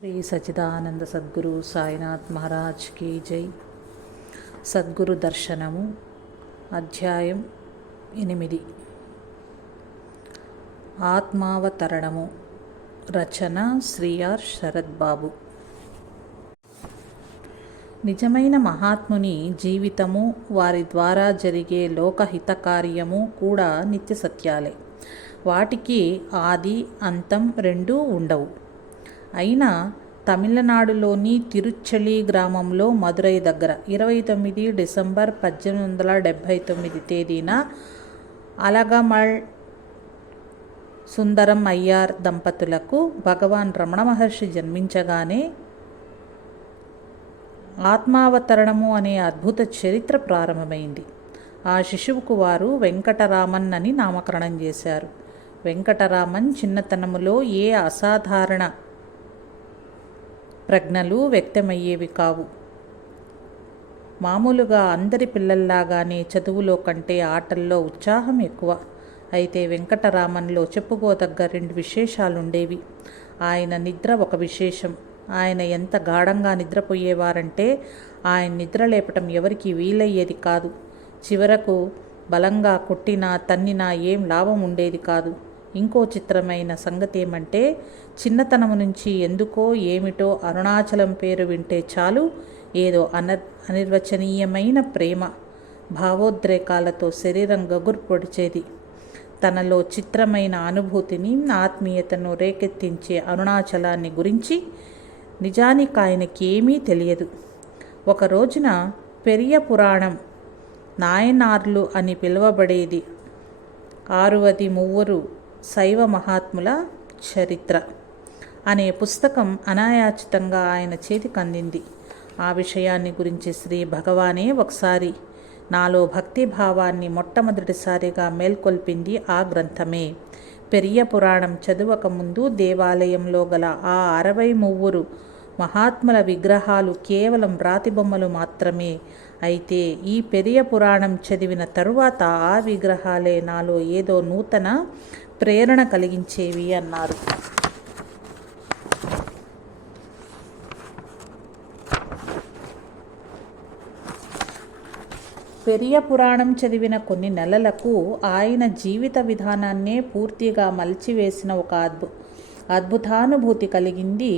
Shri Sachidananda Sadhguru Sainath Maharaj key జై. సద్గురు దర్శనము అధ్యాయం 8. ఆత్మావతరణము. రచన శ్రీ ఆర్ శరత్ బాబు. నిజమైన మహాత్ముని జీవితము, వారి ద్వారా జరిగే లోకహిత కార్యము కూడా నిత్య సత్యాలే. వాటికి ఆది అంతం రెండూ ఉండవు. అయినా తమిళనాడులోని తిరుచ్చలి గ్రామంలో మదురై దగ్గర 29 డిసెంబర్ 1879 తేదీన అలగమళ్ సుందరం అయ్యార్ దంపతులకు భగవాన్ రమణ మహర్షి జన్మించగానే ఆత్మావతరణము అనే అద్భుత చరిత్ర ప్రారంభమైంది. ఆ శిశువుకు వారు వెంకటరామన్ అని నామకరణం చేశారు. వెంకటరామన్ చిన్నతనములో ఏ అసాధారణ ప్రజ్ఞలు వ్యక్తమయ్యేవి కావు. మామూలుగా అందరి పిల్లల్లాగానే చదువులో కంటే ఆటల్లో ఉత్సాహం ఎక్కువ. అయితే వెంకటరామన్లో చెప్పుకోదగ్గ 2 విశేషాలుండేవి. ఆయన నిద్ర ఒక విశేషం. ఆయన ఎంత గాఢంగా నిద్రపోయేవారంటే ఆయన నిద్ర లేపటం ఎవరికి వీలయ్యేది కాదు. చివరకు బలంగా కొట్టినా తన్నినా ఏం లాభం ఉండేది కాదు. ఇంకో చిత్రమైన సంగతి ఏమంటే, చిన్నతనము నుంచి ఎందుకో ఏమిటో అరుణాచలం పేరు వింటే చాలు ఏదో అనిర్వచనీయమైన ప్రేమ భావోద్రేకాలతో శరీరం గగుర్పొడిచేది. తనలో చిత్రమైన అనుభూతిని, ఆత్మీయతను రేకెత్తించే అరుణాచలాన్ని గురించి నిజానికి ఆయనకి ఏమీ తెలియదు. ఒక రోజున పెరియ పురాణం, నాయనార్లు అని పిలువబడేది 6 శైవ మహాత్ముల చరిత్ర అనే పుస్తకం అనాయాచితంగా ఆయన చేతికి అందింది. ఆ విషయాన్ని గురించి శ్రీ భగవానే ఒకసారి నాలో భక్తి భావాన్ని మొట్టమొదటిసారిగా మేల్కొల్పింది ఆ గ్రంథమే. పెరియ పురాణం చదవక ముందు దేవాలయంలో గల ఆ 63 మహాత్ముల విగ్రహాలు కేవలం రాతి బొమ్మలు మాత్రమే. అయితే ఈ పెరియ పురాణం చదివిన తరువాత ఆ విగ్రహాలే నాలో ఏదో నూతన ప్రేరణ కలిగించేవి అన్నారు. పెరియ పురాణం చదివిన కొన్ని నెలలకు ఆయన జీవిత విధానాన్నే పూర్తిగా మలిచివేసిన ఒక అద్భుతానుభూతి కలిగింది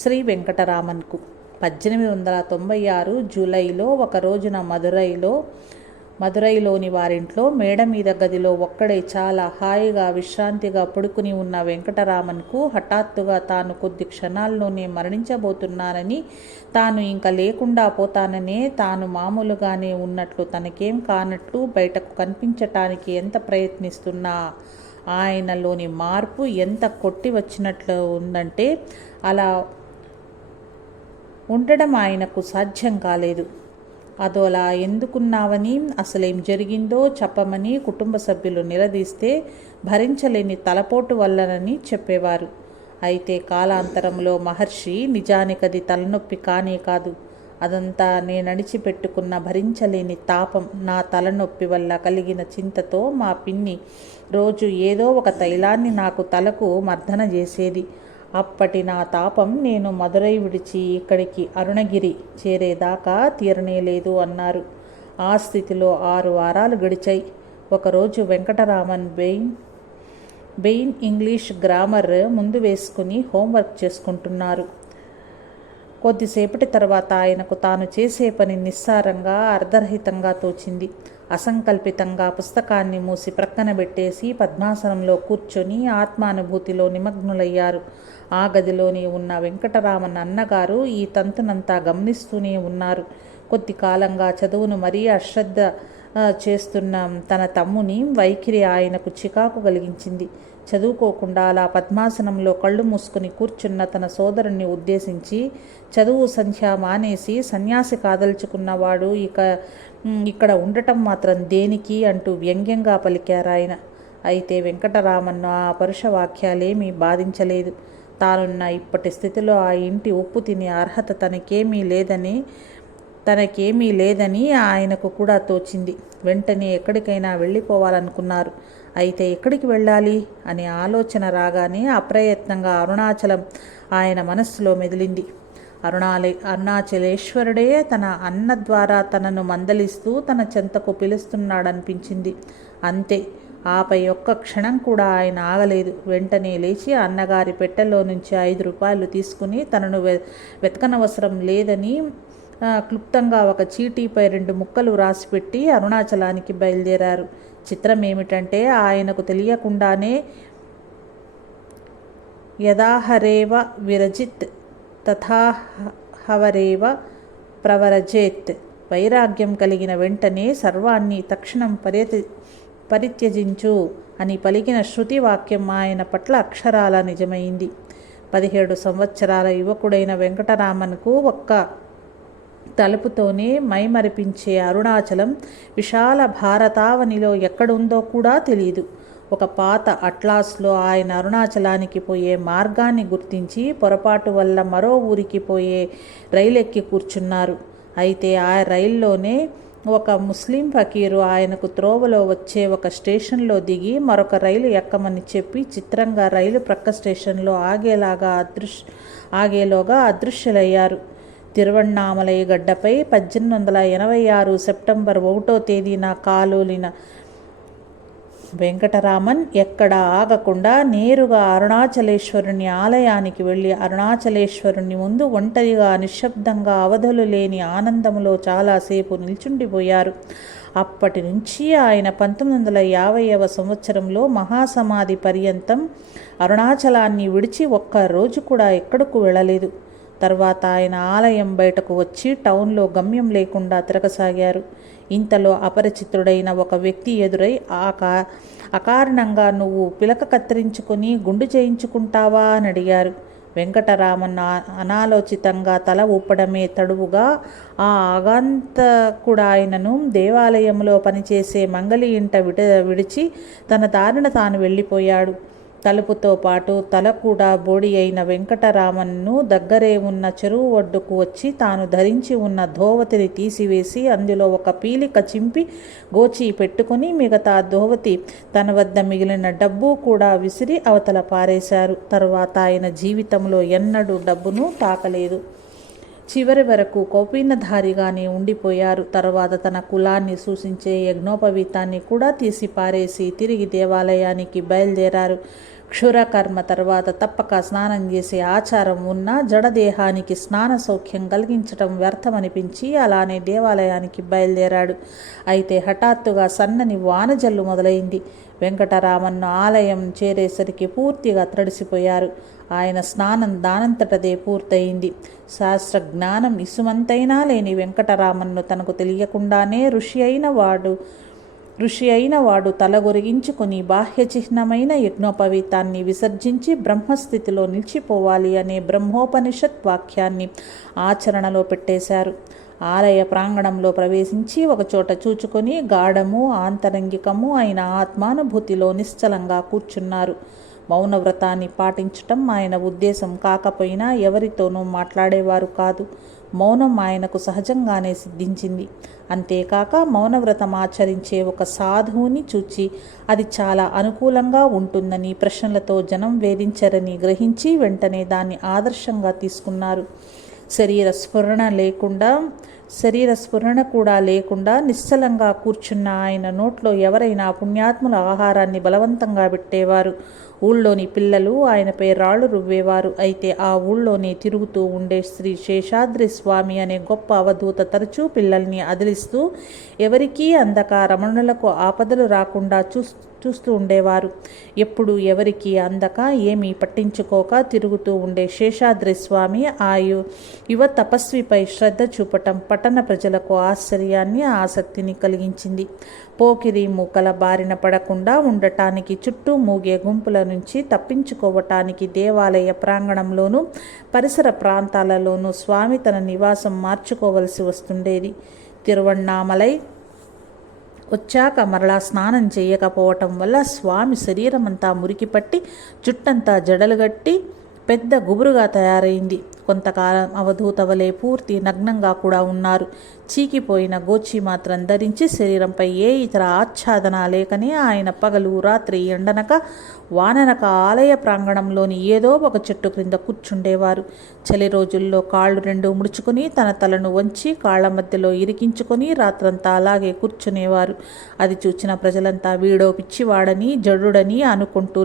శ్రీ వెంకటరామన్కు. 1896 జూలైలో ఒక రోజున మదురైలోని వారింట్లో మేడ మీద గదిలో ఒక్కడే చాలా హాయిగా విశ్రాంతిగా పడుకుని ఉన్న వెంకటరామన్కు హఠాత్తుగా తాను కొద్ది క్షణాల్లోనే మరణించబోతున్నానని, తాను ఇంకా లేకుండా పోతాననే, తాను మామూలుగానే ఉన్నట్లు, తనకేం కానట్లు బయటకు కనిపించటానికి ఎంత ప్రయత్నిస్తున్నా ఆయనలోని మార్పు ఎంత కొట్టి వచ్చినట్లు ఉందంటే అలా ఉండడం ఆయనకు సాధ్యం కాలేదు. అదోలా ఎందుకున్నావని, అసలేం జరిగిందో చెప్పమని కుటుంబ సభ్యులు నిలదీస్తే భరించలేని తలపోటు వల్లనని చెప్పేవారు. అయితే కాలాంతరంలో మహర్షి, నిజానికది తలనొప్పి కానే కాదు, అదంతా నేనడిచిపెట్టుకున్న భరించలేని తాపం, నా తలనొప్పి వల్ల కలిగిన చింతతో మా పిన్ని రోజు ఏదో ఒక తైలాన్ని నాకు తలకు మర్దన చేసేది. అప్పటి నా తాపం నేను మదురై విడిచి ఇక్కడికి అరుణగిరి చేరేదాకా తీరనేలేదు అన్నారు. ఆ స్థితిలో 6 వారాలు గడిచాయి. ఒకరోజు వెంకటరామన్ బెయిన్ ఇంగ్లీష్ గ్రామర్ ముందు వేసుకుని హోంవర్క్ చేసుకుంటున్నారు. కొద్దిసేపటి తర్వాత ఆయనకు తాను చేసే పని నిస్సారంగా, అర్ధరహితంగా తోచింది. అసంకల్పితంగా పుస్తకాన్ని మూసి ప్రక్కన పెట్టేసి పద్మాసనంలో కూర్చొని ఆత్మానుభూతిలో నిమగ్నులయ్యారు. ఆ గదిలోనే ఉన్న వెంకటరామన్ అన్నగారు ఈ తంతునంతా గమనిస్తూనే ఉన్నారు. కొద్ది కాలంగా చదువును మరీ అశ్రద్ధ చేస్తున్న తన తమ్ముని వైఖరి ఆయనకు చికాకు కలిగించింది. చదువుకోకుండా అలా పద్మాసనంలో కళ్ళు మూసుకుని కూర్చున్న తన సోదరుణ్ణి ఉద్దేశించి, చదువు సంధ్య మానేసి సన్యాసి కాదలుచుకున్నవాడు ఇక్కడ ఉండటం మాత్రం దేనికి అంటూ వ్యంగ్యంగా పలికారాయన. అయితే వెంకటరామన్ను ఆ పరుష వాక్యాలేమీ బాధించలేదు. తానున్న ఇప్పటి స్థితిలో ఆ ఇంటి ఉప్పు తినే అర్హత తనకేమీ లేదని ఆయనకు కూడా తోచింది. వెంటనే ఎక్కడికైనా వెళ్ళిపోవాలనుకున్నారు. అయితే ఎక్కడికి వెళ్ళాలి అనే ఆలోచన రాగానే అప్రయత్నంగా అరుణాచలం ఆయన మనస్సులో మెదిలింది. అరుణాచలేశ్వరుడే తన అన్న ద్వారా తనను మందలిస్తూ తన చెంతకు పిలుస్తున్నాడనిపించింది. అంతే. ఆపై ఒక్క క్షణం కూడా ఆయన ఆగలేదు. వెంటనే లేచి అన్నగారి పెట్టెలో నుంచి 5 రూపాయలు తీసుకుని తనను వెతకనవసరం లేదని క్లుప్తంగా ఒక చీటీపై 2 ముక్కలు రాసిపెట్టి అరుణాచలానికి బయలుదేరారు. చిత్రం ఏమిటంటే ఆయనకు తెలియకుండానే యదాహరేవ విరజిత్ తథాహవరేవ ప్రవరజేత్. వైరాగ్యం కలిగిన వెంటనే సర్వాన్ని తక్షణం పరిత్యజించు అని పలికిన శృతి వాక్యం ఆయన పట్ల అక్షరాల నిజమైంది. 17 సంవత్సరాల యువకుడైన వెంకటరామన్కు ఒక్క తలుపుతోనే మైమరిపించే అరుణాచలం విశాల భారతావనిలో ఎక్కడుందో కూడా తెలియదు. ఒక పాత అట్లాస్లో ఆయన అరుణాచలానికి పోయే మార్గాన్ని గుర్తించి పొరపాటు వల్ల మరో ఊరికి పోయే రైలెక్కి కూర్చున్నారు. అయితే ఆ రైల్లోనే ఒక ముస్లిం ఫకీరు ఆయనకు త్రోవలో వచ్చే ఒక స్టేషన్లో దిగి మరొక రైలు ఎక్కమని చెప్పి చిత్రంగా రైలు ప్రక్క స్టేషన్లో ఆగేలోగా అదృశ్యులయ్యారు. తిరువణ్ణామలై గడ్డపై 1886 సెప్టెంబర్ 1వ తేదీన కాలూలిన వెంకటరామన్ ఎక్కడా ఆగకుండా నేరుగా అరుణాచలేశ్వరుని ఆలయానికి వెళ్ళి అరుణాచలేశ్వరుని ముందు ఒంటరిగా నిశ్శబ్దంగా అవధులు లేని ఆనందంలో చాలాసేపు నిల్చుండిపోయారు. అప్పటి నుంచి ఆయన 1950వ సంవత్సరంలో మహాసమాధి పర్యంతం అరుణాచలాన్ని విడిచి ఒక్క రోజు కూడా ఎక్కడకు వెళ్ళలేదు. తర్వాత ఆయన ఆలయం బయటకు వచ్చి టౌన్లో గమ్యం లేకుండా తిరగసాగారు. ఇంతలో అపరిచితుడైన ఒక వ్యక్తి ఎదురై అకారణంగా నువ్వు పిలక కత్తిరించుకొని గుండు చేయించుకుంటావా అని అడిగారు. వెంకటరామన్ అనాలోచితంగా తల ఊపడమే తడువుగా ఆ ఆగంతకుడు ఆయనను దేవాలయంలో పనిచేసే మంగలి ఇంట విడిచి తన దారిన తాను వెళ్ళిపోయాడు. తలుపుతో పాటు తల కూడా బోడి అయిన వెంకటరామన్ను దగ్గరే ఉన్న చెరువు ఒడ్డుకు వచ్చి తాను ధరించి ఉన్న ధోవతిని తీసివేసి అందులో ఒక పీలిక చింపి గోచి పెట్టుకుని మిగతా ధోవతి తన వద్ద మిగిలిన డబ్బు కూడా విసిరి అవతల పారేశారు. తర్వాత ఆయన జీవితంలో ఎన్నడూ డబ్బును తాకలేదు. చివరి వరకు కౌపీనధారిగానే ఉండిపోయారు. తర్వాత తన కులాన్ని సూచించే యజ్ఞోపవీతాన్ని కూడా తీసి పారేసి తిరిగి దేవాలయానికి బయలుదేరారు. క్షురకర్మ తర్వాత తప్పక స్నానం చేసే ఆచారం ఉన్న జడదేహానికి స్నాన సౌఖ్యం కలిగించటం వ్యర్థమనిపించి అలానే దేవాలయానికి బయలుదేరాడు. అయితే హఠాత్తుగా సన్నని వానజల్లు మొదలైంది. వెంకటరామన్ను ఆలయం చేరేసరికి పూర్తిగా తడిసిపోయారు. ఆయన స్నానం దానంతటదే పూర్తయింది. శాస్త్ర జ్ఞానం ఇసుమంతైనా లేని వెంకటరామన్ను తనకు తెలియకుండానే ఋషి అయిన వాడు తలగొరిగించుకుని బాహ్య చిహ్నమైన యజ్ఞోపవీతాన్ని విసర్జించి బ్రహ్మస్థితిలో నిలిచిపోవాలి అనే బ్రహ్మోపనిషత్ వాక్యాన్ని ఆచరణలో పెట్టేశారు. ఆలయ ప్రాంగణంలో ప్రవేశించి ఒకచోట చూచుకొని గాఢము ఆంతరంగికము అయిన ఆత్మానుభూతిలో నిశ్చలంగా కూర్చున్నారు. మౌనవ్రతాన్ని పాటించటం ఆయన ఉద్దేశం కాకపోయినా ఎవరితోనూ మాట్లాడేవారు కాదు. మౌనం ఆయనకు సహజంగానే సిద్ధించింది. అంతేకాక మౌనవ్రతం ఆచరించే ఒక సాధువుని చూచి అది చాలా అనుకూలంగా ఉంటుందని, ప్రశ్నలతో జనం వేధించరని గ్రహించి వెంటనే దాన్ని ఆదర్శంగా తీసుకున్నారు. శరీర స్ఫురణ కూడా లేకుండా నిశ్చలంగా కూర్చున్న ఆయన నోట్లో ఎవరైనా పుణ్యాత్ముల ఆహారాన్ని బలవంతంగా పెట్టేవారు. ఊళ్ళోని పిల్లలు ఆయనపై రాళ్లు రువ్వేవారు. అయితే ఆ ఊళ్ళోనే తిరుగుతూ ఉండే శ్రీ శేషాద్రి స్వామి అనే గొప్ప అవధూత తరచూ పిల్లల్ని అదిలిస్తూ ఎవరికీ అందక రమణులకు ఆపదలు రాకుండా చూస్తూ ఉండేవారు. ఎప్పుడు ఎవరికి అందక ఏమీ పట్టించుకోక తిరుగుతూ ఉండే శేషాద్రి స్వామి ఆ యువ తపస్విపై శ్రద్ధ చూపటం పట్టణ ప్రజలకు ఆశ్చర్యాన్ని ఆసక్తిని కలిగించింది. పోకిరి మూకల బారిన పడకుండా ఉండటానికి చుట్టూ మూగే గుంపుల నుంచి తప్పించుకోవటానికి దేవాలయ ప్రాంగణంలోనూ పరిసర ప్రాంతాలలోనూ స్వామి తన నివాసం మార్చుకోవలసి వస్తుండేది. తిరువణ్ణామలై వచ్చాక మరలా స్నానం చేయకపోవటం వల్ల స్వామి శరీరమంతా మురికి పట్టి జుట్టంతా జడలుగట్టి పెద్ద గుబురుగా తయారైంది. కొంతకాలం అవధూత వలె పూర్తి నగ్నంగా కూడా ఉన్నారు. చీకిపోయిన గోచి మాత్రం ధరించి శరీరంపై ఏ ఇతర ఆచ్ఛాదన లేకనే ఆయన పగలు రాత్రి ఎండనక వాననక ఆలయ ప్రాంగణంలోని ఏదో ఒక చెట్టు క్రింద కూర్చుండేవారు. చలి రోజుల్లో కాళ్ళు రెండు ముడుచుకుని తన తలను వంచి కాళ్ల మధ్యలో ఇరికించుకొని రాత్రంతా అలాగే కూర్చునేవారు. అది చూచిన ప్రజలంతా వీడో పిచ్చివాడని జడుడని అనుకుంటూ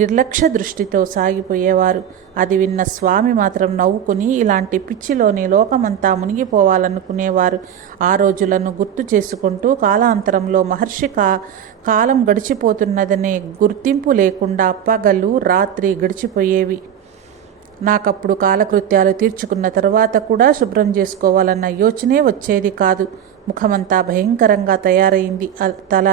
నిర్లక్ష్య దృష్టితో సాగిపోయేవారు. అది విన్న స్వామి మాత్రం నవ్వుకుని ఇలాంటి పిచ్చిలోని లోకమంతా మునిగిపోవాలనుకునేవారు. ఆ రోజులను గుర్తు చేసుకుంటూ కాలాంతరంలో మహర్షి కాలం గడిచిపోతున్నదనే గుర్తింపు లేకుండా పగలు రాత్రి గడిచిపోయేవి. నాకప్పుడు కాలకృత్యాలు తీర్చుకున్న తరువాత కూడా శుభ్రం చేసుకోవాలన్న యోచనే వచ్చేది కాదు. ముఖమంతా భయంకరంగా తయారైంది. తల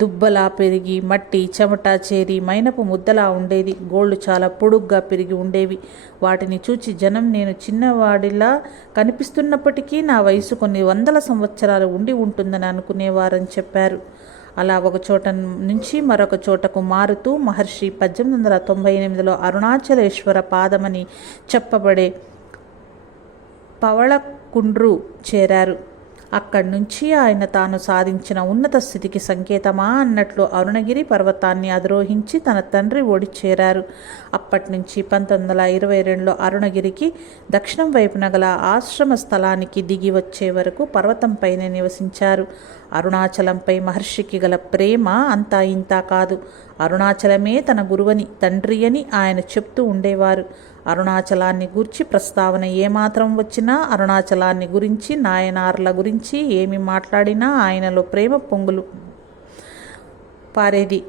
దుబ్బలా పెరిగి మట్టి చెమట చేరి మైనపు ముద్దలా ఉండేది. గోళ్ళు చాలా పొడుగ్గా పెరిగి ఉండేవి. వాటిని చూచి జనం నేను చిన్నవాడిలా కనిపిస్తున్నప్పటికీ నా వయసు కొన్ని వందల సంవత్సరాలు ఉండి ఉంటుందని అనుకునేవారని చెప్పారు. అలా ఒక చోట నుంచి మరొక చోటకు మారుతూ మహర్షి 1898లో అరుణాచలేశ్వర పాదమని చెప్పబడే పవళకుండ్రు చేరారు. అక్కడి నుంచి ఆయన తాను సాధించిన ఉన్నత స్థితికి సంకేతమా అన్నట్లు అరుణగిరి పర్వతాన్ని అధిరోహించి తన తండ్రి ఒడి చేరారు. అప్పటి నుంచి 1922లో అరుణగిరికి దక్షిణం వైపున గల ఆశ్రమ స్థలానికి దిగి వచ్చే వరకు పర్వతంపైనే నివసించారు. అరుణాచలంపై మహర్షికి గల ప్రేమ అంతా ఇంతా కాదు. అరుణాచలమే తన గురువని తండ్రి అని ఆయన చెప్తూ ఉండేవారు. అరుణాచలాన్ని గూర్చి ప్రస్తావన ఏమాత్రం వచ్చినా, అరుణాచలాన్ని గురించి నాయనార్ల గురించి ఏమి మాట్లాడినా ఆయనలో ప్రేమ పొంగులు పారేది.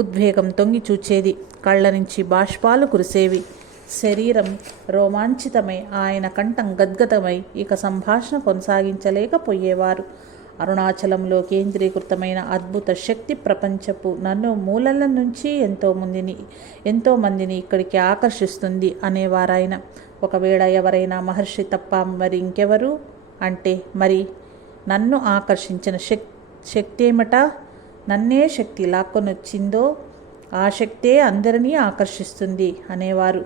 ఉద్వేగం తొంగి చూచేది. కళ్ళ నుంచి బాష్పాలు కురిసేవి. శరీరం రోమాంచితమై ఆయన కంఠం గద్గదమై ఇక సంభాషణ కొనసాగించలేకపోయేవారు. అరుణాచలంలో కేంద్రీకృతమైన అద్భుత శక్తి ప్రపంచపు నన్ను మూలల నుంచి ఎంతోమందిని ఇక్కడికి ఆకర్షిస్తుంది అనేవారాయన. ఒకవేళ ఎవరైనా మహర్షి తప్ప మరి ఇంకెవరు అంటే మరి నన్ను ఆకర్షించిన శక్తి ఏమిటా? నన్నే శక్తి లాక్కొనొచ్చిందో ఆ శక్తే అందరినీ ఆకర్షిస్తుంది అనేవారు.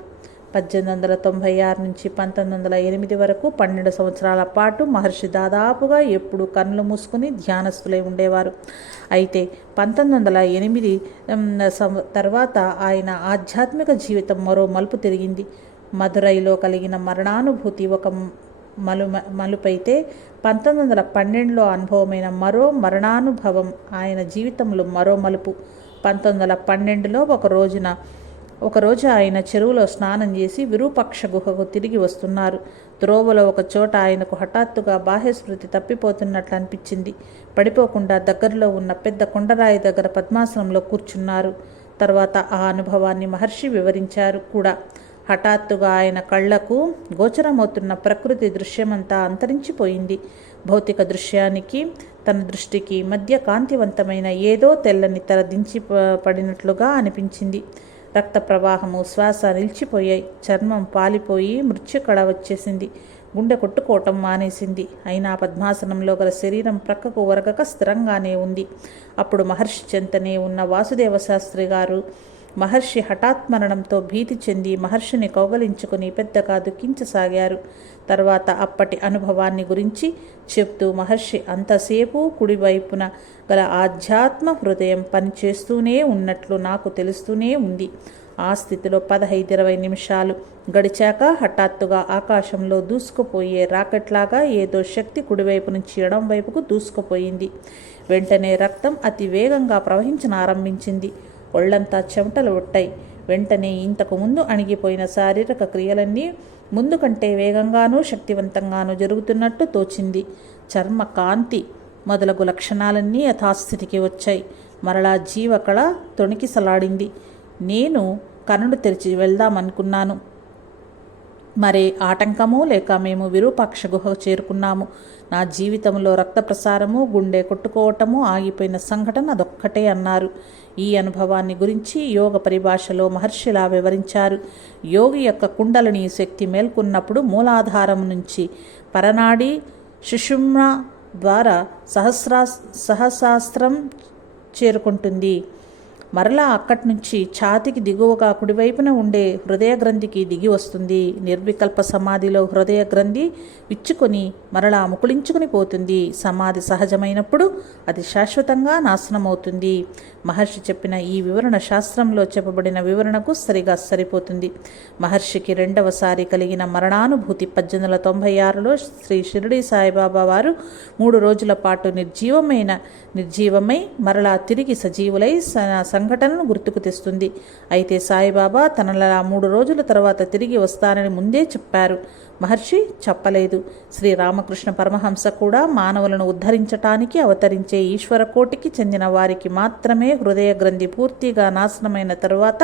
1896 నుంచి 1908 వరకు 12 సంవత్సరాల పాటు మహర్షి దాదాపుగా ఎప్పుడు కన్నులు మూసుకుని ధ్యానస్థులై ఉండేవారు. అయితే 1908 తర్వాత ఆయన ఆధ్యాత్మిక జీవితం మరో మలుపు తిరిగింది. మదురైలో కలిగిన మరణానుభూతి ఒక మలుపైతే 1912లో అనుభవమైన మరో మరణానుభవం ఆయన జీవితంలో మరో మలుపు. 1912లో ఒకరోజు ఆయన చెరువులో స్నానం చేసి విరూపాక్ష గుహకు తిరిగి వస్తున్నారు. త్రోవలో ఒక చోట ఆయనకు హఠాత్తుగా బాహ్యస్మృతి తప్పిపోతున్నట్లు అనిపించింది. పడిపోకుండా దగ్గరలో ఉన్న పెద్ద కొండరాయి దగ్గర పద్మాసనంలో కూర్చున్నారు. తర్వాత ఆ అనుభవాన్ని మహర్షి వివరించారు కూడా. హఠాత్తుగా ఆయన కళ్లకు గోచరమవుతున్న ప్రకృతి దృశ్యమంతా అంతరించిపోయింది. భౌతిక దృశ్యానికి తన దృష్టికి మధ్య కాంతివంతమైన ఏదో తెల్లని తెర దించి పడినట్లుగా అనిపించింది. రక్త ప్రవాహము, శ్వాస నిలిచిపోయాయి. చర్మం పాలిపోయి మృత్యుకళ వచ్చేసింది. గుండె కొట్టుకోవటం మానేసింది. అయినా పద్మాసనంలో గల శరీరం ప్రక్కకు ఒరగక స్థిరంగానే ఉంది. అప్పుడు మహర్షి చెంతనే ఉన్న వాసుదేవ శాస్త్రి గారు మహర్షి హఠాత్మరణంతో భీతి చెంది మహర్షిని కౌగలించుకుని పెద్దగా దుఃఖించసాగారు. తర్వాత అప్పటి అనుభవాన్ని గురించి చెప్తూ మహర్షి అంతసేపు కుడివైపున గల ఆధ్యాత్మ హృదయం పనిచేస్తూనే ఉన్నట్లు నాకు తెలుస్తూనే ఉంది. ఆ స్థితిలో 15-20 నిమిషాలు గడిచాక హఠాత్తుగా ఆకాశంలో దూసుకుపోయే రాకెట్లాగా ఏదో శక్తి కుడివైపు నుంచి ఎడం వైపుకు దూసుకుపోయింది. వెంటనే రక్తం అతి వేగంగా ప్రవహించనారంభించింది. ఒళ్లంతా చెమటలు ఒట్టాయి. వెంటనే ఇంతకు ముందు అణిగిపోయిన శారీరక క్రియలన్నీ ముందు కంటే వేగంగానూ శక్తివంతంగానూ జరుగుతున్నట్టు తోచింది. చర్మ కాంతి మొదలగు లక్షణాలన్నీ యథాస్థితికి వచ్చాయి. మరలా జీవకళ తొణికిసలాడింది. నేను కన్నులు తెరిచి వెళ్దామనుకున్నాను. మరే ఆటంకమూ లేక మేము విరూపాక్ష గుహకు చేరుకున్నాము. నా జీవితంలో రక్త ప్రసారము, గుండె కొట్టుకోవటము ఆగిపోయిన సంఘటన అదొక్కటే అన్నారు. ఈ అనుభవాన్ని గురించి యోగ పరిభాషలో మహర్షిలా వివరించారు. యోగి యొక్క కుండలిని శక్తి మేల్కొన్నప్పుడు మూలాధారం నుంచి పరనాడి సుషుమ్న ద్వారా సహస్రాస్త్రం చేరుకుంటుంది. మరలా అక్కడి నుంచి ఛాతికి దిగువగా కుడివైపున ఉండే హృదయ గ్రంథికి దిగి వస్తుంది. నిర్వికల్ప సమాధిలో హృదయ గ్రంథి విచ్చుకొని మరలా ముకుళించుకుని పోతుంది. సమాధి సహజమైనప్పుడు అది శాశ్వతంగా నాశనమవుతుంది. మహర్షి చెప్పిన ఈ వివరణ శాస్త్రంలో చెప్పబడిన వివరణకు సరిగా సరిపోతుంది. మహర్షికి రెండవసారి కలిగిన మరణానుభూతి 1896లో శ్రీ షిరిడి సాయిబాబా వారు 3 రోజుల పాటు నిర్జీవమై మరలా తిరిగి సజీవులై సంఘటనను గుర్తుకు తెస్తుంది. అయితే సాయిబాబా తనలా 3 రోజుల తర్వాత తిరిగి వస్తానని ముందే చెప్పారు. మహర్షి చెప్పలేదు. శ్రీ రామకృష్ణ పరమహంస కూడా మానవులను ఉద్ధరించటానికి అవతరించే ఈశ్వర కోటికి చెందిన వారికి మాత్రమే హృదయ గ్రంథి పూర్తిగా నాశనమైన తరువాత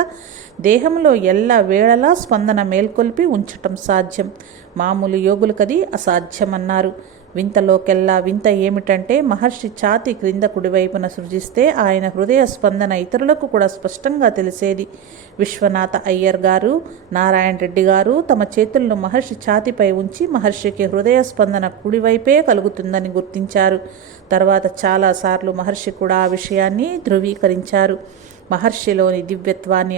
దేహంలో ఎల్ల వేళలా స్పందన మేల్కొల్పి ఉంచటం సాధ్యం. మామూలు యోగులకది అసాధ్యమన్నారు. వింతలోకెల్లా వింత ఏమిటంటే మహర్షి ఛాతి క్రింద కుడివైపున సృజిస్తే ఆయన హృదయ స్పందన ఇతరులకు కూడా స్పష్టంగా తెలిసేది. విశ్వనాథ అయ్యర్ గారు, నారాయణ రెడ్డి గారు తమ చేతులను మహర్షి ఛాతిపై ఉంచి మహర్షికి హృదయ స్పందన కుడివైపే కలుగుతుందని గుర్తించారు. తర్వాత చాలాసార్లు మహర్షి కూడా ఆ విషయాన్ని ధృవీకరించారు. మహర్షిలోని దివ్యత్వాన్ని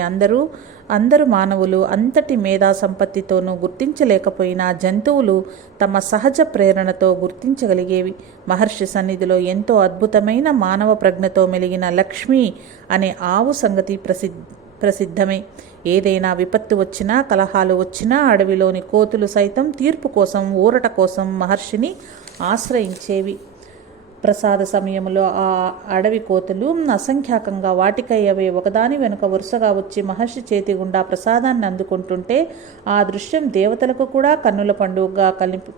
అందరూ మానవులు అంతటి మేధా సంపత్తితోనూ గుర్తించలేకపోయినా జంతువులు తమ సహజ ప్రేరణతో గుర్తించగలిగేవి. మహర్షి సన్నిధిలో ఎంతో అద్భుతమైన మానవ ప్రజ్ఞతో మెలిగిన లక్ష్మి అనే ఆవు సంగతి ప్రసిద్ధమే. ఏదైనా విపత్తు వచ్చినా, కలహాలు వచ్చినా అడవిలోని కోతులు సైతం తీర్పు కోసం, ఊరట కోసం మహర్షిని ఆశ్రయించేవి. ప్రసాద సమయంలో ఆ అడవి కోతులు అసంఖ్యాకంగా వాటికై అవే ఒకదాని వెనుక వరుసగా వచ్చి మహర్షి చేతి గుండా ప్రసాదాన్ని అందుకుంటుంటే ఆ దృశ్యం దేవతలకు కూడా కన్నుల పండుగగా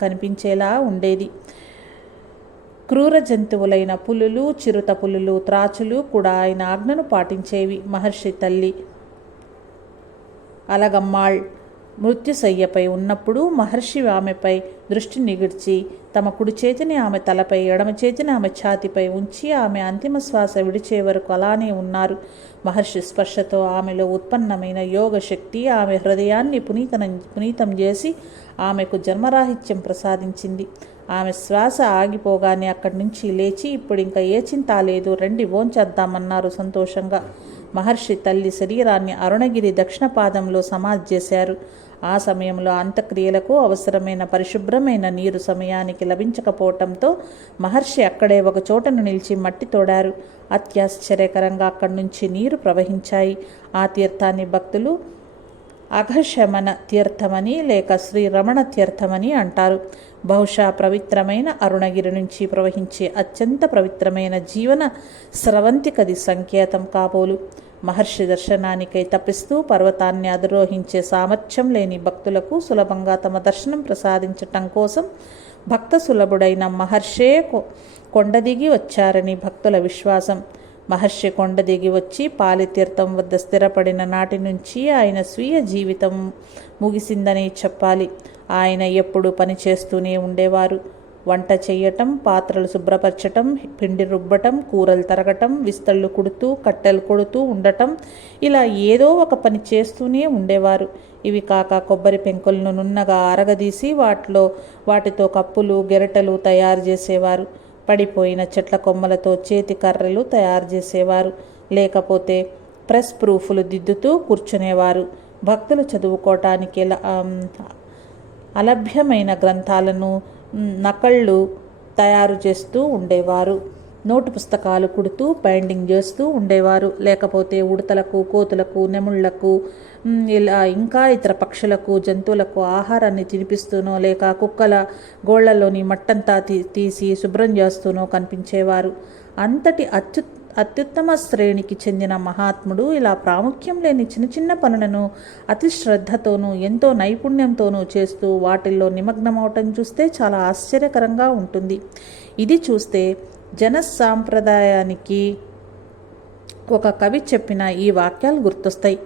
కనిపించేలా ఉండేది. క్రూర జంతువులైన పులులు, చిరుత పులులు, త్రాచులు కూడా ఆయన ఆజ్ఞను పాటించేవి. మహర్షి తల్లి అలగమ్మాళ్ మృత్యుశయ్యపై ఉన్నప్పుడు మహర్షి ఆమెపై దృష్టి నిగిడ్చి తమ కుడి చేతిని ఆమె తలపై, ఎడమ చేతిని ఆమె ఛాతిపై ఉంచి ఆమె అంతిమ శ్వాస విడిచే వరకు అలానే ఉన్నారు. మహర్షి స్పర్శతో ఆమెలో ఉత్పన్నమైన యోగ శక్తి ఆమె హృదయాన్ని పునీతం చేసి ఆమెకు జన్మరాహిత్యం ప్రసాదించింది. ఆమె శ్వాస ఆగిపోగానే అక్కడి నుంచి లేచి, ఇప్పుడు ఇంకా ఏ చింత లేదు, రండి భోంచేద్దామన్నారు సంతోషంగా. మహర్షి తల్లి శరీరాన్ని అరుణగిరి దక్షిణ పాదంలో సమాధి చేశారు. ఆ సమయంలో అంత్యక్రియలకు అవసరమైన పరిశుభ్రమైన నీరు సమయానికి లభించకపోవటంతో మహర్షి అక్కడే ఒక చోటను నిలిచి మట్టి తోడారు. అత్యాశ్చర్యకరంగా అక్కడి నుంచి నీరు ప్రవహించాయి. ఆ తీర్థాన్ని భక్తులు అఘశమన తీర్థమని లేక శ్రీ రమణ తీర్థమని అంటారు. బహుశా పవిత్రమైన అరుణగిరి నుంచి ప్రవహించే అత్యంత పవిత్రమైన జీవన స్రవంతికది సంకేతం కాబోలు. మహర్షి దర్శనానికై తప్పిస్తూ పర్వతాన్ని అధిరోహించే సామర్థ్యం లేని భక్తులకు సులభంగా తమ దర్శనం ప్రసాదించటం కోసం భక్త సులభుడైన మహర్షే కొండదిగి వచ్చారని భక్తుల విశ్వాసం. మహర్షి కొండ దిగి వచ్చి పాలితీర్థం వద్ద స్థిరపడిన నాటి నుంచి ఆయన స్వీయ జీవితం ముగిసిందని చెప్పాలి. ఆయన ఎప్పుడూ పని చేస్తూనే ఉండేవారు. వంట చేయటం, పాత్రలు శుభ్రపరచటం, పిండి రుబ్బటం, కూరలు తరగటం, విస్తళ్ళు కుడుతూ, కట్టెలు కొడుతూ ఉండటం, ఇలా ఏదో ఒక పని చేస్తూనే ఉండేవారు. ఇవి కాక కొబ్బరి పెంకులను నున్నగా ఆరగదీసి వాటితో కప్పులు, గెరటలు తయారు చేసేవారు. పడిపోయిన చెట్ల కొమ్మలతో చేతి కర్రలు తయారు చేసేవారు. లేకపోతే ప్రెస్ ప్రూఫ్లు దిద్దుతూ కూర్చునేవారు. భక్తులు చదువుకోవటానికి అలభ్యమైన గ్రంథాలను నకళ్ళు తయారు చేస్తూ ఉండేవారు. నోటు పుస్తకాలు కుడుతూ బైండింగ్ చేస్తూ ఉండేవారు. లేకపోతే ఉడతలకు, కోతులకు, నెముళ్లకు, ఇలా ఇంకా ఇతర పక్షులకు, జంతువులకు ఆహారాన్ని తినిపిస్తూనో లేక కుక్కల గోళ్లలోని మట్టంతా తీసి శుభ్రం చేస్తూనో కనిపించేవారు. అంతటి అత్యుత్తమ శ్రేణికి చెందిన మహాత్ముడు ఇలా ప్రాముఖ్యం లేని చిన్న చిన్న పనులను అతి శ్రద్ధతోనూ ఎంతో నైపుణ్యంతోనూ చేస్తూ వాటిల్లో నిమగ్నమవటం చూస్తే చాలా ఆశ్చర్యకరంగా ఉంటుంది. ఇది చూస్తే జనసాంప్రదాయానికి ఒక కవి చెప్పిన ఈ వాక్యాలు గుర్తొస్తాయి.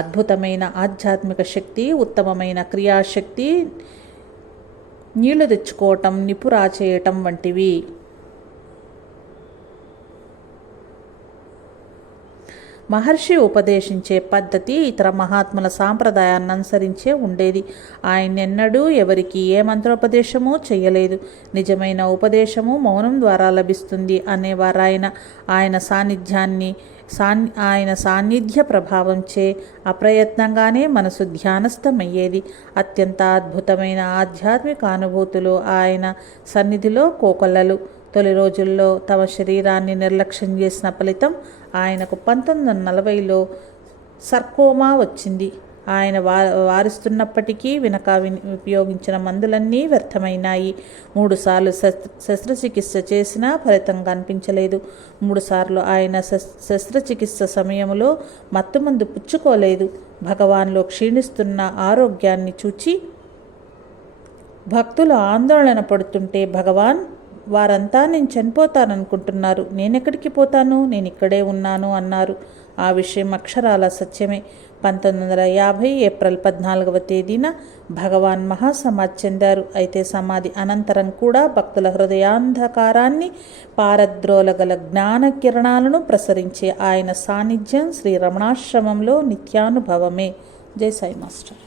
అద్భుతమైన ఆధ్యాత్మిక శక్తి, ఉత్తమమైన క్రియాశక్తి, నీళ్లు తెచ్చుకోవటం, నిప్పు రాచేయటం వంటివి. మహర్షి ఉపదేశించే పద్ధతి ఇతర మహాత్ముల సాంప్రదాయాన్ని అనుసరించే ఉండేది. ఆయన్నెన్నడూ ఎవరికి ఏ మంత్రోపదేశమూ చేయలేదు. నిజమైన ఉపదేశము మౌనం ద్వారా లభిస్తుంది అనేవారు ఆయన సాన్నిధ్య ప్రభావంచే అప్రయత్నంగానే మనసు ధ్యానస్థమయ్యేది. అత్యంత అద్భుతమైన ఆధ్యాత్మిక అనుభూతులు ఆయన సన్నిధిలో కోకొల్లలు. తొలి రోజుల్లో తమ శరీరాన్ని నిర్లక్ష్యం చేసిన ఫలితం ఆయనకు 1940లో సర్కోమా వచ్చింది. ఆయన వారిస్తున్నప్పటికీ వినక ఉపయోగించిన మందులన్నీ వ్యర్థమైనాయి. 3 సార్లు శస్త్రచికిత్స చేసినా ఫలితం కనిపించలేదు. 3 సార్లు ఆయన శస్త్రచికిత్స సమయంలో మత్తుమందు పుచ్చుకోలేదు. భగవాన్లో క్షీణిస్తున్న ఆరోగ్యాన్ని చూచి భక్తులు ఆందోళన పడుతుంటే, భగవాన్, వారంతా నేను చనిపోతాననుకుంటున్నారు, నేనెక్కడికి పోతాను, నేను ఇక్కడే ఉన్నాను అన్నారు. ఆ విషయం అక్షరాల సత్యమే. 1950 ఏప్రిల్ 14వ తేదీన భగవాన్ మహాసమాధి చెందారు. అయితే సమాధి అనంతరం కూడా భక్తుల హృదయాంధకారాన్ని పారద్రోలగల జ్ఞాన కిరణాలను ప్రసరించే ఆయన సాన్నిధ్యం శ్రీ రమణాశ్రమంలో నిత్యానుభవమే. జై సాయి మాస్టర్.